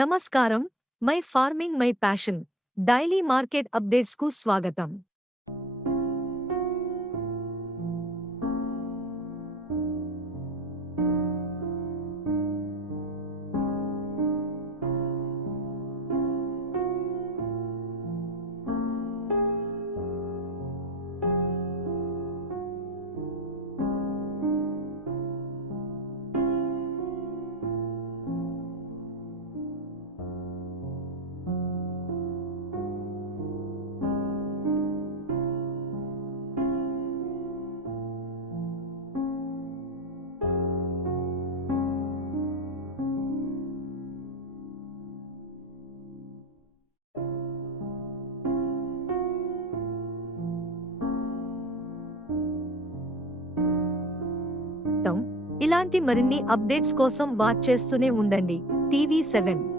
నమస్కారం, my farming my passion daily market అప్డేట్స్కు స్వాగతం. ఇలాంటి మరిన్ని అప్డేట్స్ కోసం వాచ్ చేస్తూనే ఉండండి టీవీ7.